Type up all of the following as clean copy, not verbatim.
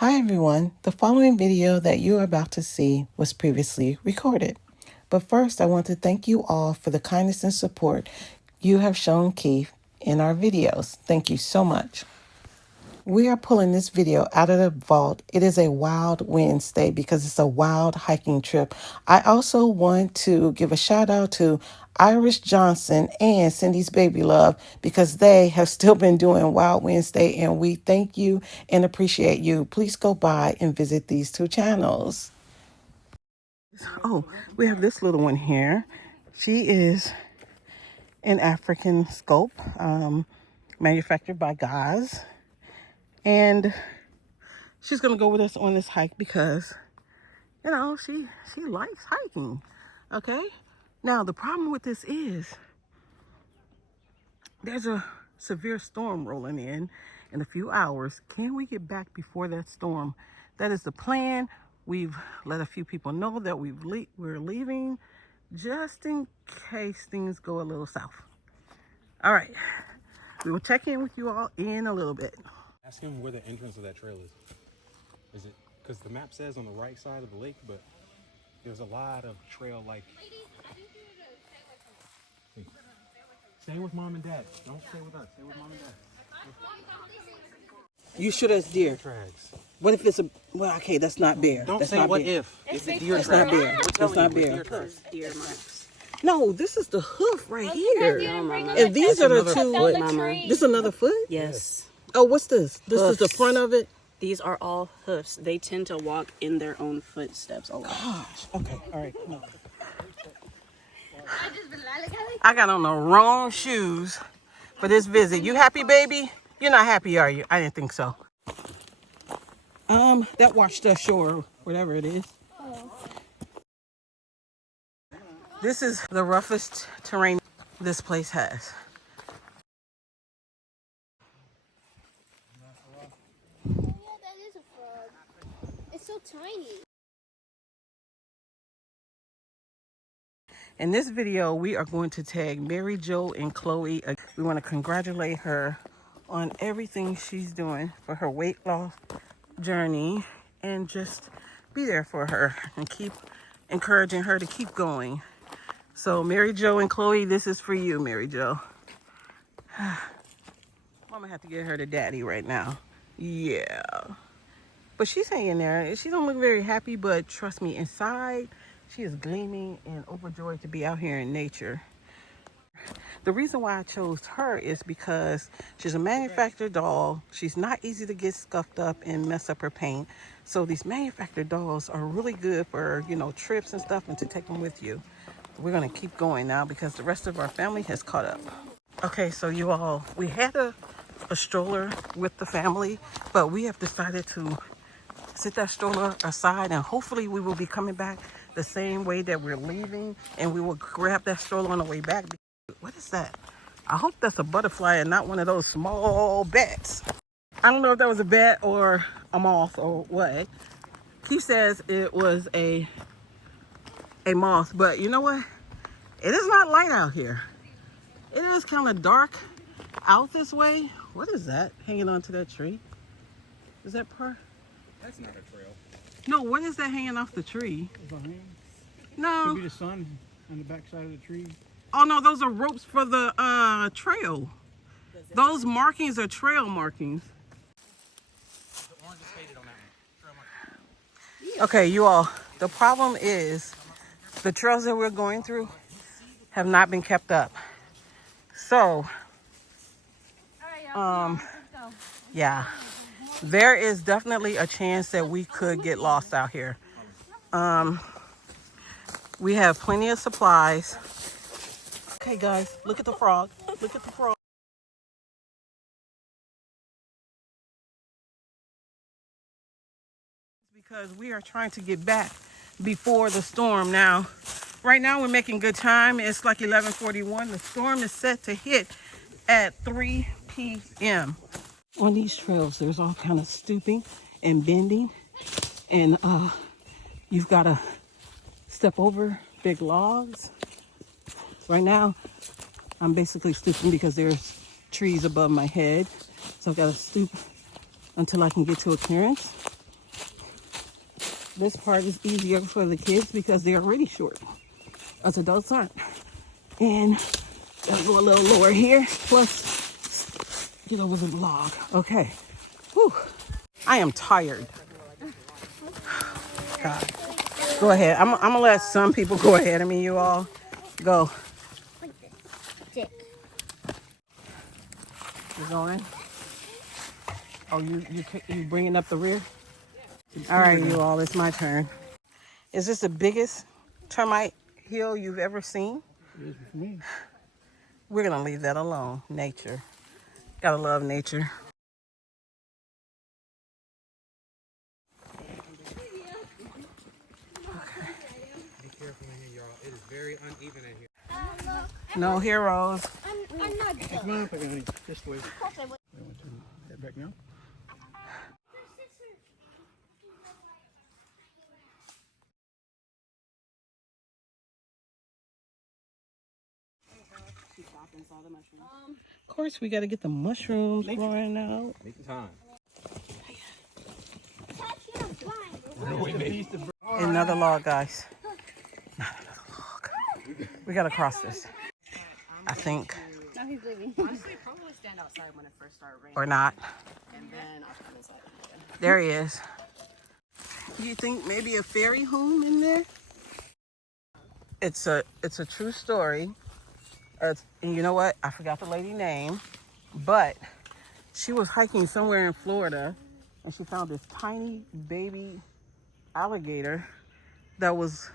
Hi everyone, the following video that you are about to see was previously recorded. But first, I want to thank you all for the kindness and support you have shown Keith in our videos. Thank you so much. We are pulling this video out of the vault. It is a Wild Wednesday because it's a wild hiking trip. I also want to give a shout out to Iris Johnson and Cindy's Baby Love because they have still been doing Wild Wednesday, and we thank you and appreciate you. Please go by and visit these two channels. Oh, we have this little one here. She is an African scope, manufactured by Gaz. And she's gonna go with us on this hike because, you know, she likes hiking. Okay. Now the problem with this is there's a severe storm rolling in a few hours. Can we get back before that storm? That is the plan. We've let a few people know that we're leaving just in case things go a little south. All right. We will check in with you all in a little bit. Ask him where the entrance of that trail is. Is it because the map says on the right side of the lake, but there's a lot of trail like. Stay with mom and dad. Don't stay with us. Stay with mom and dad. You shoot us deer. Tracks. What if it's a, well, okay, that's not bear. Don't That's say not what bear. if. It's a deer That's track. not bear. That's not bear. Deer marks. No, this is the hoof right here. No, Mama. And these are the another two. Foot, Mama. This is another foot? Yes. Oh, what's this? This is the Hoofs. front of it? These are all hoofs. They tend to walk in their own footsteps a lot. Gosh. Okay, all right. No. I got on the wrong shoes for this visit. You happy, baby? You're not happy, are you? I didn't think so. That washed ashore, whatever it is. This is the roughest terrain this place has. Oh yeah, that is a frog. It's so tiny. In this video, we are going to tag Mary Jo and Chloe. We want to congratulate her on everything she's doing for her weight loss journey and just be there for her and keep encouraging her to keep going. So Mary Jo and Chloe, this is for you, Mary Jo. Mama have to get her to daddy right now. Yeah. But she's hanging there. She don't look very happy, but trust me, inside, she is gleaming and overjoyed to be out here in nature. The reason why I chose her is because she's a manufactured doll. She's not easy to get scuffed up and mess up her paint. So these manufactured dolls are really good for, you know, trips and stuff and to take them with you. We're going to keep going now because the rest of our family has caught up. Okay, so you all, we had a stroller with the family, but we have decided to set that stroller aside and hopefully we will be coming back the same way that we're leaving and we will grab that stroller on the way back. What is that? I hope that's a butterfly and not one of those small bats. I don't know if that was a bat or a moth or what. Keith says it was a moth, but you know what? It is not light out here. It is kind of dark out this way. What is that hanging onto that tree? Is that per? That's not a trail. No, what is that hanging off the tree? No. Could be the sun on the backside of the tree. Oh no, those are ropes for the trail. Those markings are trail markings. The orange is faded on that one. Okay, you all, the problem is the trails that we're going through have not been kept up. So, yeah, there is definitely a chance that we could get lost out here. We have plenty of supplies. Okay, guys, look at the frog. Look at the frog. Because we are trying to get back before the storm. Now, right now we're making good time. It's like 11:41. The storm is set to hit at 3 p.m. On these trails, there's all kind of stooping and bending, and you've got to step over big logs. Right now, I'm basically stooping because there's trees above my head, so I've got to stoop until I can get to a clearance. This part is easier for the kids because they're already short. Us adults aren't. And gotta go a little lower here. Plus, get over the log. Okay. Whew. I am tired. God. Go ahead. I'm gonna let some people go ahead of me, you all. Go. Like this. Stick. You going? Oh, you bringing up the rear? All right, you all. It's my turn. Is this the biggest termite hill you've ever seen? It is for me. We're gonna leave that alone. Nature. Gotta love nature. Be careful in here, y'all. It is very uneven in here. No heroes. I'm not It's done. not going this way. Of course I would. I want to head back now. Of course, we gotta get the mushrooms growing out. Take the time. Another log, guys. Not another log. We gotta cross this. I think. Now he's leaving. Honestly, probably stand outside when it first started raining, Or not. and then I'll come inside. There he is. Do you think maybe a fairy home in there? It's a true story. And you know what? I forgot the lady's name, but she was hiking somewhere in Florida, and she found this tiny baby alligator that was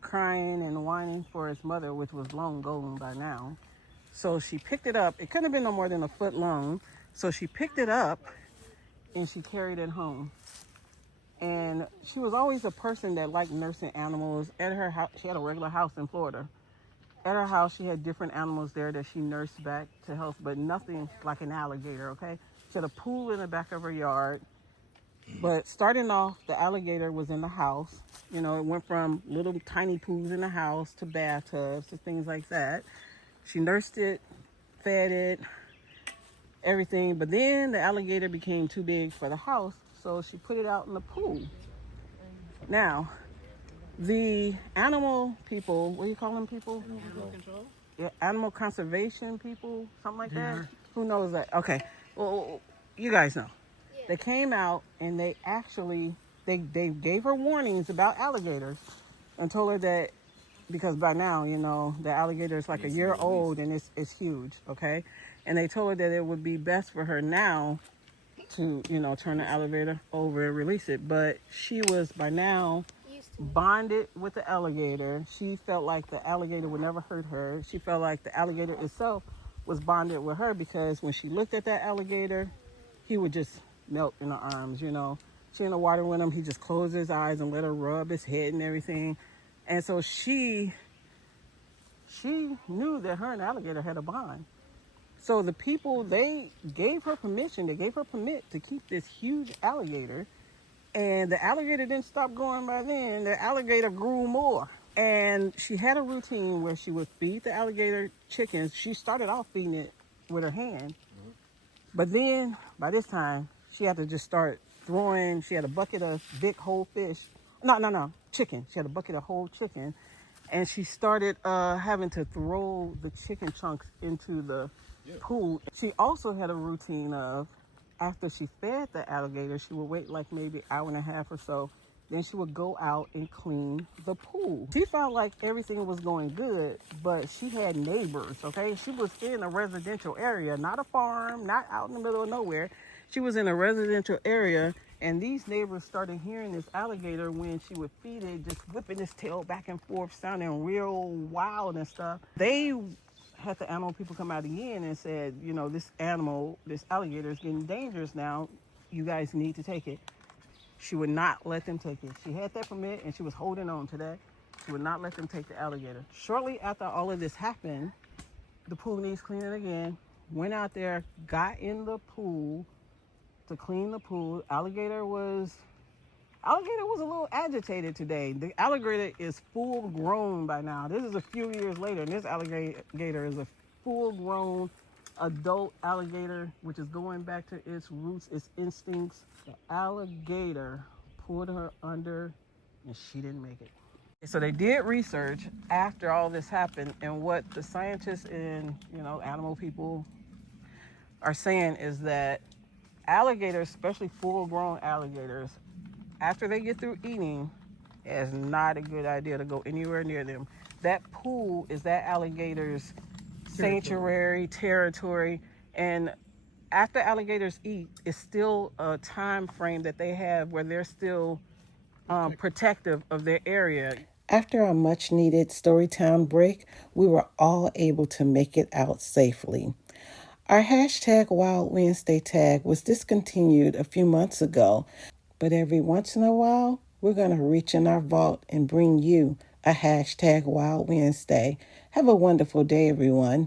crying and whining for its mother, which was long gone by now. So she picked it up. It couldn't have been no more than a foot long. So she picked it up and she carried it home. And she was always a person that liked nursing animals. At her house, she had a regular house in Florida. At her house, she had different animals there that she nursed back to health, but nothing like an alligator, okay? She had a pool in the back of her yard. But starting off, the alligator was in the house. You know, it went from little tiny pools in the house to bathtubs to things like that. She nursed it, fed it, everything. But then the alligator became too big for the house, so she put it out in the pool. Now, the animal people, what do you call them people? Animal control? Yeah, animal conservation people, something like that. Who knows that? Okay, well, you guys know. They came out and they actually, they gave her warnings about alligators and told her that, because by now, you know, the alligator is like a year old and it's huge, okay? And they told her that it would be best for her now to, you know, turn the alligator over and release it. But she was by now bonded with the alligator. She felt like the alligator would never hurt her. She felt like the alligator itself was bonded with her, because when she looked at that alligator, he would just melt in her arms, you know. She in the water with him, he just closed his eyes and let her rub his head and everything. And so she knew that her and the alligator had a bond. So the people, they gave her permission, they gave her permit to keep this huge alligator. And the alligator didn't stop growing by then. The alligator grew more. And she had a routine where she would feed the alligator chickens. She started off feeding it with her hand. But then, by this time, she had to just start throwing, she had a bucket of big whole fish. No, chicken. She had a bucket of whole chicken. And she started having to throw the chicken chunks into the pool. She also had a routine of, after she fed the alligator, she would wait like maybe an hour and a half or so. Then she would go out and clean the pool. She felt like everything was going good, but she had neighbors, okay? She was in a residential area, not a farm, not out in the middle of nowhere. She was in a residential area, and these neighbors started hearing this alligator when she would feed it, just whipping its tail back and forth, sounding real wild and stuff. They had the animal people come out again and said, you know, this alligator is getting dangerous now. You guys need to take it. She would not let them take it. She had that permit and she was holding on to that. She would not let them take the alligator. Shortly after all of this happened, the pool needs cleaning again. Went out there, got in the pool to clean the pool. Alligator was a little agitated today. The alligator is full grown by now. This is a few years later, and this alligator is a full grown adult alligator, which is going back to its roots, its instincts. The alligator pulled her under, and she didn't make it. So they did research after all this happened, and what the scientists and animal people are saying is that alligators, especially full-grown alligators, after they get through eating, it's not a good idea to go anywhere near them. That pool is that alligator's sanctuary, territory, and after alligators eat, it's still a time frame that they have where they're still protective of their area. After our much needed Storytime break, we were all able to make it out safely. Our hashtag Wild Wednesday tag was discontinued a few months ago, but every once in a while, we're going to reach in our vault and bring you a hashtag Wild Wednesday. Have a wonderful day, everyone.